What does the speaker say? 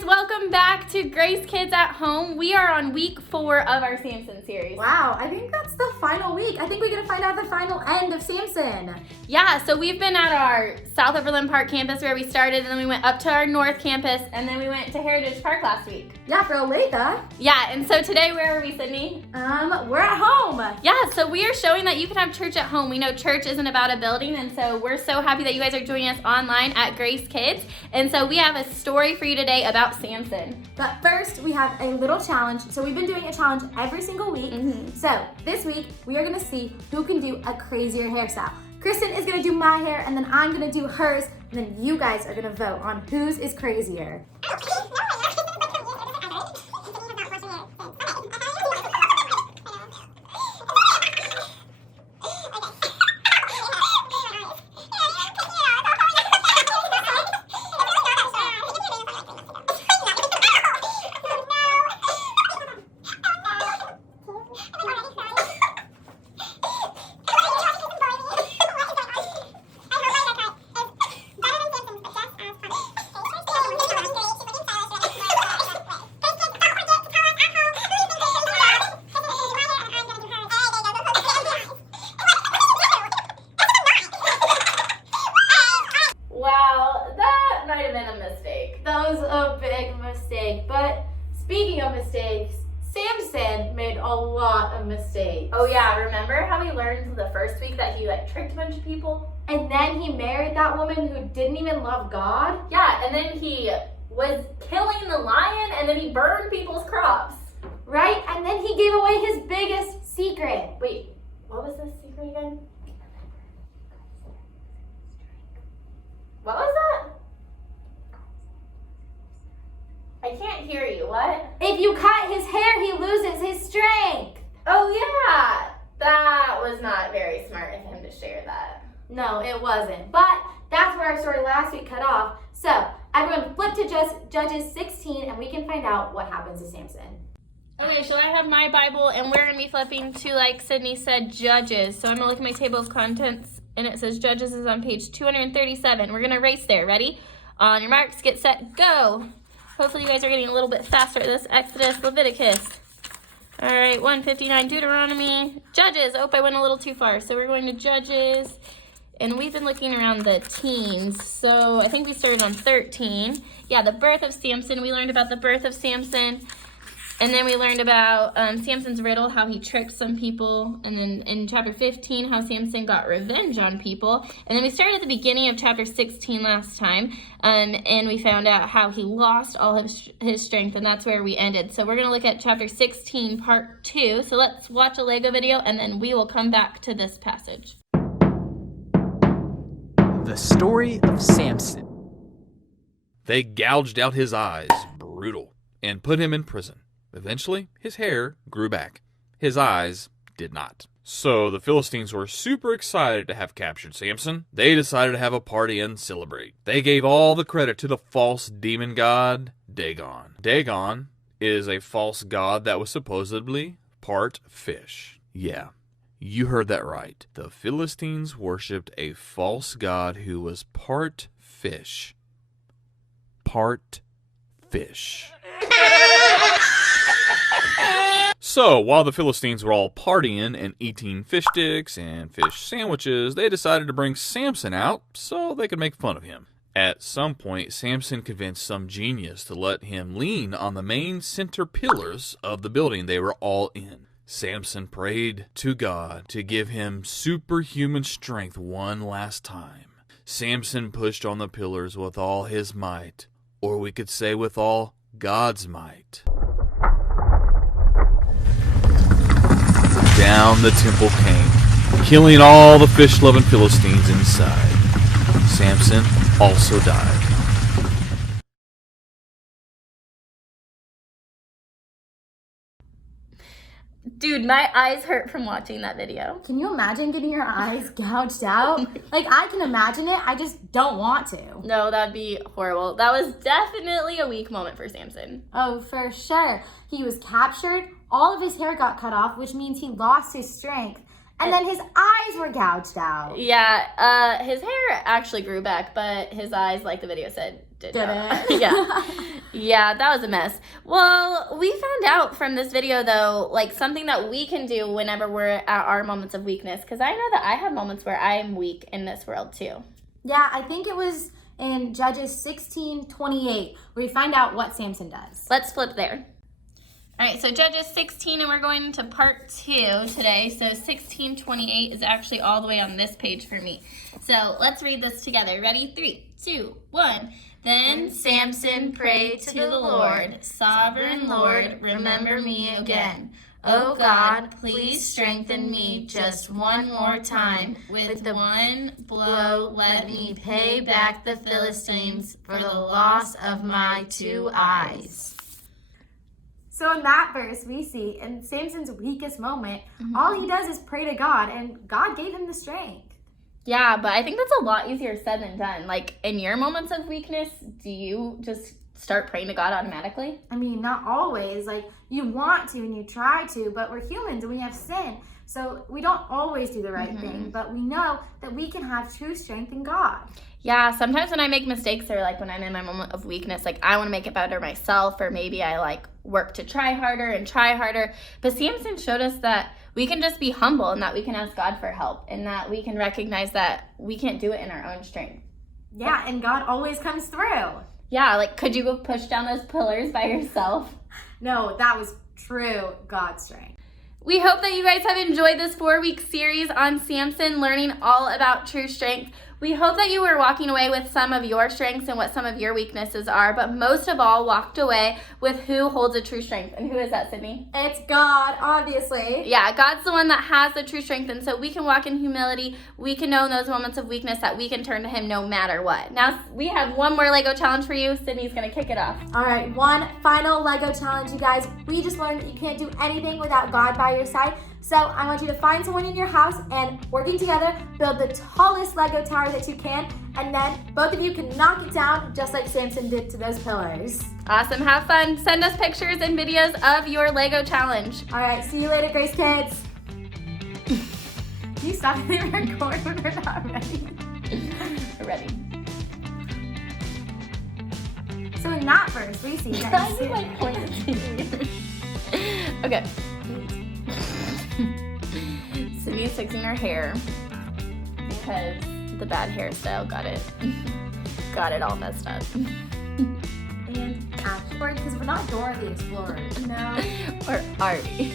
guys, welcome back to Grace Kids at Home. We are on week 4 of our Samson series. Wow, I think that's the final week. I think we're gonna find out the final end of Samson. Yeah, so we've been at our South Overland Park campus where we started, and then we went up to our North campus, and then we went to Heritage Park last week. Yeah, for Olathe. Yeah, and so today, where are we, Sydney? We're at home. Yeah, so we are showing that you can have church at home. We know church isn't about a building, and so we're so happy that you guys are joining us online at Grace Kids. And so we have a story for you today about Samson. But first, we have a little challenge. So we've been doing a challenge every single week. So this week, we are gonna see who can do a crazier hairstyle. Kristen is gonna do my hair, and then I'm gonna do hers, and then you guys are gonna vote on whose is crazier. But speaking of mistakes, Samson made a lot of mistakes. Oh yeah, remember how we learned the first week that he tricked a bunch of people? And then he married that woman who didn't even love God? Yeah, and then he was killing the lion, and then he burned people's crops. Right? And then he gave away his biggest secret. Wait, what was this secret again? What was that? I can't hear you. What? If you cut his hair, he loses his strength. Oh, yeah. That was not very smart of him to share that. No, it wasn't. But that's where our story last week cut off. So, everyone flip to Judges 16, and we can find out what happens to Samson. Okay, so I have my Bible, and we're going to be flipping to, like Sydney said, Judges. So I'm going to look at my table of contents, and it says Judges is on page 237. We're going to race there. Ready? On your marks, get set, go. Hopefully you guys are getting a little bit faster at this. Exodus, Leviticus. All right, 159, Deuteronomy. Judges. Oh, I went a little too far. So we're going to Judges. And we've been looking around the teens. So I think we started on 13. Yeah, the birth of Samson. We learned about the birth of Samson. And then we learned about Samson's riddle, how he tricked some people. And then in chapter 15, how Samson got revenge on people. And then we started at the beginning of chapter 16 last time. And we found out how he lost all of his strength. And that's where we ended. So we're going to look at chapter 16, part 2. So let's watch a Lego video, and then we will come back to this passage. The story of Samson. They gouged out his eyes, brutal, and put him in prison. Eventually, his hair grew back. His eyes did not. So the Philistines were super excited to have captured Samson. They decided to have a party and celebrate. They gave all the credit to the false demon god, Dagon. Dagon is a false god that was supposedly part fish. Yeah, you heard that right. The Philistines worshipped a false god who was part fish. Part fish. So, while the Philistines were all partying and eating fish sticks and fish sandwiches, they decided to bring Samson out so they could make fun of him. At some point, Samson convinced some genius to let him lean on the main center pillars of the building they were all in. Samson prayed to God to give him superhuman strength one last time. Samson pushed on the pillars with all his might, or we could say with all God's might. Down the temple came, killing all the fish-loving Philistines inside. Samson also died. Dude, my eyes hurt from watching that video. Can you imagine getting your eyes gouged out? I can imagine it, I just don't want to. No, that'd be horrible. That was definitely a weak moment for Samson. Oh, for sure. He was captured, all of his hair got cut off, which means he lost his strength. And then his eyes were gouged out. Yeah, his hair actually grew back, but his eyes, like the video said, did not. Yeah. Yeah, that was a mess. Well, we found out from this video, though, like something that we can do whenever we're at our moments of weakness. Because I know that I have moments where I'm weak in this world, too. Yeah, I think it was in Judges 16:28 where we find out what Samson does. Let's flip there. All right, so Judges 16, and we're going to part 2 today. So 16:28 is actually all the way on this page for me. So let's read this together. Ready? 3, 2, 1. Then Samson prayed to the Lord, "Sovereign Lord, remember me again. O God, please strengthen me just one more time. With the one blow, let me pay back the Philistines for the loss of my 2 eyes." So in that verse, we see in Samson's weakest moment, all he does is pray to God, and God gave him the strength. Yeah, but I think that's a lot easier said than done. Like, in your moments of weakness, do you just start praying to God automatically? I mean, not always. Like, you want to and you try to, but we're humans and we have sin. So we don't always do the right thing, but we know that we can have true strength in God. Yeah, sometimes when I make mistakes or, like, when I'm in my moment of weakness, like, I want to make it better myself, or maybe I, like, work to try harder. But Samson showed us that we can just be humble and that we can ask God for help and that we can recognize that we can't do it in our own strength. Yeah, and God always comes through. Yeah, like, could you go push down those pillars by yourself? No, that was true God's strength. We hope that you guys have enjoyed this 4-week series on Samson, learning all about true strength. We hope that you were walking away with some of your strengths and what some of your weaknesses are, but most of all, walked away with who holds a true strength. And who is that, Sydney? It's God, obviously. Yeah, God's the one that has the true strength, and so we can walk in humility. We can know in those moments of weakness that we can turn to Him no matter what. Now, we have one more Lego challenge for you. Sydney's going to kick it off. All right, one final Lego challenge, you guys. We just learned that you can't do anything without God by your side. So I want you to find someone in your house and, working together, build the tallest Lego tower that you can, and then both of you can knock it down just like Samson did to those pillars. Awesome. Have fun. Send us pictures and videos of your Lego challenge. All right, see you later, Grace Kids. Can you stop hitting record when we're not ready? We're ready. So in that verse, we see that I just like pointed. Okay. Sydney's fixing her hair because the bad hairstyle got it all messed up. and afterward, because we're not Dora the Explorer, you know? Or Arby.